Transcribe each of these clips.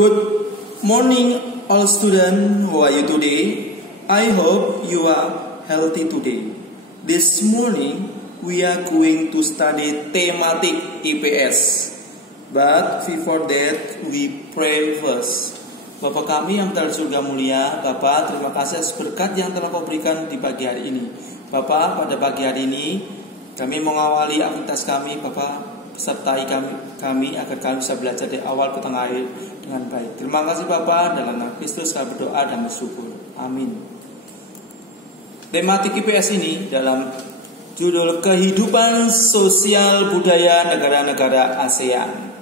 Good morning, all students. How are you today? I hope you are healthy today. This morning, we are going to study thematic IPS. But before that, we pray first. Bapa kami yang telah surga mulia, Bapa, terima kasih atas berkat yang telah Kau berikan di pagi hari ini. Bapa, pada pagi hari ini, kami mengawali aktivitas kami, Bapa. Sertai kami agar kami bisa belajar dari awal ke tengah akhir dengan baik. Terima kasih Bapa, dalam nama Kristus kami berdoa dan bersyukur. Amin. Tematik IPS ini dalam judul Kehidupan Sosial Budaya Negara-negara ASEAN.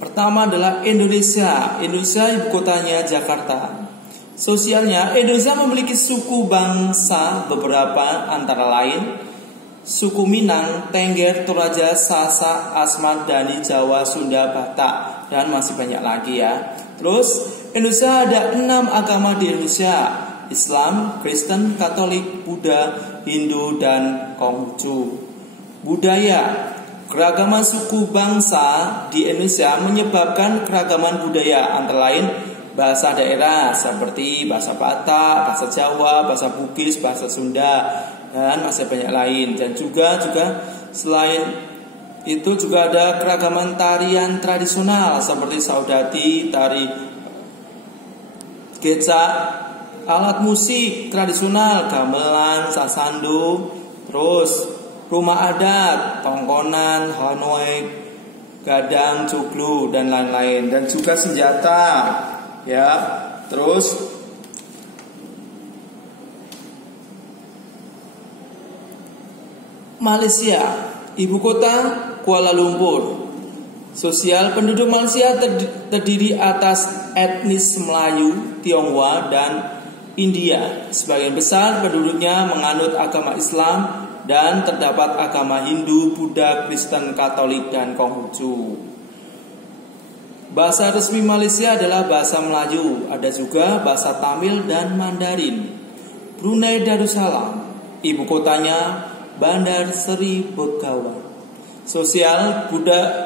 Pertama adalah Indonesia. Indonesia ibu kotanya Jakarta. Sosialnya, Indonesia memiliki suku bangsa beberapa antara lain suku Minang, Tengger, Toraja, Sasak, Asmat, Dani, Jawa, Sunda, Batak, dan masih banyak lagi ya. Terus Indonesia ada 6 agama di Indonesia: Islam, Kristen, Katolik, Buddha, Hindu, dan Konghucu. Budaya, keragaman suku bangsa di Indonesia menyebabkan keragaman budaya, antara lain bahasa daerah seperti bahasa Batak, bahasa Jawa, bahasa Bugis, bahasa Sunda, dan masih banyak lain. Dan juga selain itu juga ada keragaman tarian tradisional seperti saudati, tari gecak, alat musik tradisional, gamelan, sasando, terus rumah adat, tongkonan, hanoi, gadang, joglo, dan lain-lain. Dan juga senjata ya. Terus Malaysia, ibu kota Kuala Lumpur. Sosial penduduk Malaysia terdiri atas etnis Melayu, Tionghoa, dan India. Sebagian besar penduduknya menganut agama Islam dan terdapat agama Hindu, Buddha, Kristen, Katolik, dan Konghucu. Bahasa resmi Malaysia adalah bahasa Melayu. Ada juga bahasa Tamil dan Mandarin. Brunei Darussalam, ibu kotanya Bandar Seri Begawan. Sosial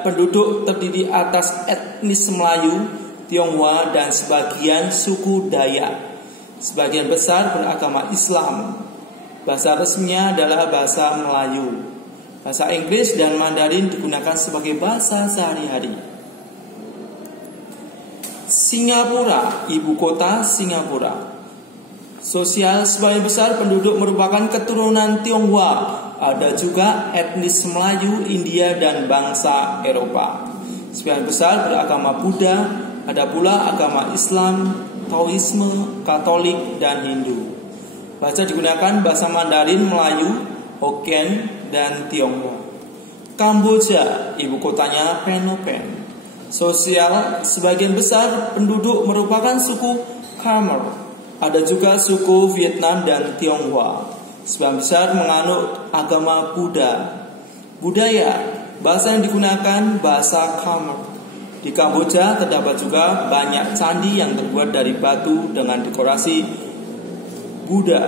penduduk terdiri atas etnis Melayu, Tionghoa, dan sebagian suku Dayak. Sebagian besar beragama Islam. Bahasa resminya adalah bahasa Melayu. Bahasa Inggris dan Mandarin digunakan sebagai bahasa sehari-hari. Singapura, ibu kota Singapura. Sosial, sebagian besar penduduk merupakan keturunan Tionghoa. Ada juga etnis Melayu, India, dan bangsa Eropa. Sebagian besar beragama Buddha. Ada pula agama Islam, Taoisme, Katolik, dan Hindu. Bahasa digunakan bahasa Mandarin, Melayu, Hokkien, dan Tionghoa. Kamboja, ibu kotanya Phnom Penh. Sosial, sebagian besar penduduk merupakan suku Khmer. Ada juga suku Vietnam dan Tionghoa. Sebagian besar menganut agama Buddha. Budaya, bahasa yang digunakan bahasa Khmer. Di Kamboja terdapat juga banyak candi yang terbuat dari batu dengan dekorasi Buddha.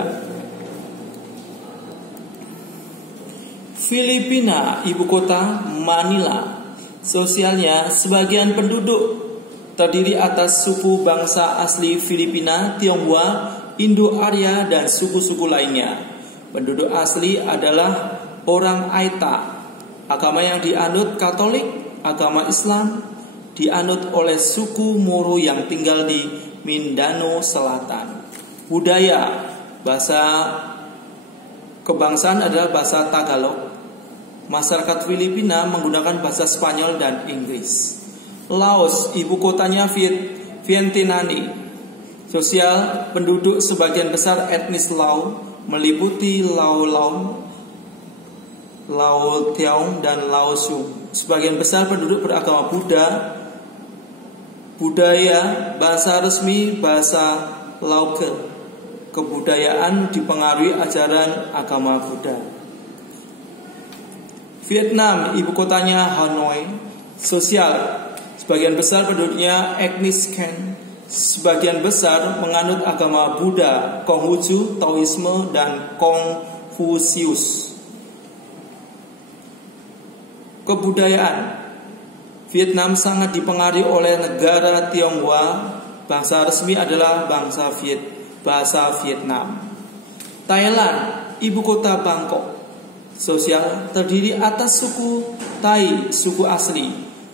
Filipina, ibu kota Manila. Sosialnya, sebagian penduduk terdiri atas suku bangsa asli Filipina, Tionghoa, Indo-Arya, dan suku-suku lainnya. Penduduk asli adalah orang Aita. Agama yang dianut Katolik, agama Islam dianut oleh suku Moro yang tinggal di Mindanao Selatan. Budaya, bahasa kebangsaan adalah bahasa Tagalog. Masyarakat Filipina menggunakan bahasa Spanyol dan Inggris. Laos, ibu kotanya Vientiane. Sosial, penduduk sebagian besar etnis Lao, meliputi Lao Tiong, dan Lao Sung. Sebagian besar penduduk beragama Buddha. Budaya, bahasa resmi bahasa Lauke. Kebudayaan dipengaruhi ajaran agama Buddha. Vietnam, ibu kotanya Hanoi. Sosial, sebagian besar penduduknya etnis Khmer. Sebagian besar menganut agama Buddha, Konghucu, Taoisme, dan Konfusius. Kebudayaan, Vietnam sangat dipengaruhi oleh negara Tionghoa. Bahasa resmi adalah bahasa Vietnam. Thailand, ibu kota Bangkok. Sosial terdiri atas suku Thai, suku asli,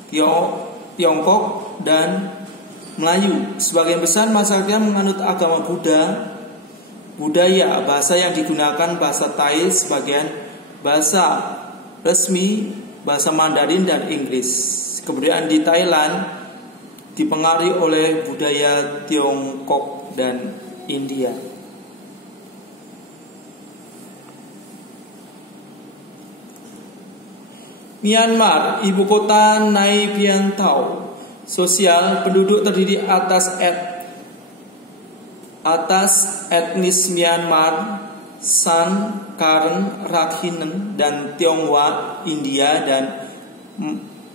Tiongkok dan Melayu. Sebagian besar masyarakatnya menganut agama Buddha. Budaya, bahasa yang digunakan bahasa Thai, sebagian bahasa resmi, bahasa Mandarin dan Inggris. Kebudayaan di Thailand dipengaruhi oleh budaya Tiongkok dan India. Myanmar, ibu kota Nay Pyiaw Thau. Sosial, penduduk terdiri atas etnis Myanmar, San, Karen, Rakhine, dan Tionghoa, India, dan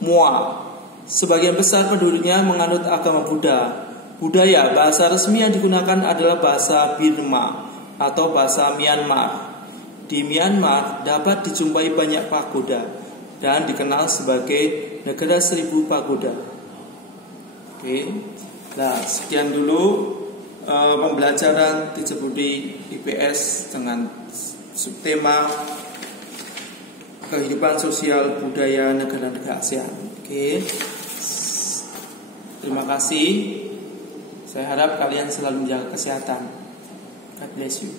Moa. Sebagian besar penduduknya menganut agama Buddha. Budaya, bahasa resmi yang digunakan adalah bahasa Burma atau bahasa Myanmar. Di Myanmar dapat dijumpai banyak pagoda dan dikenal sebagai negara 1000 pagoda. Oke. Nah, sekian dulu pembelajaran Teacher Budi IPS dengan subtema kehidupan sosial budaya negara-negara ASEAN. Oke. Terima kasih. Saya harap kalian selalu menjaga kesehatan. God bless you.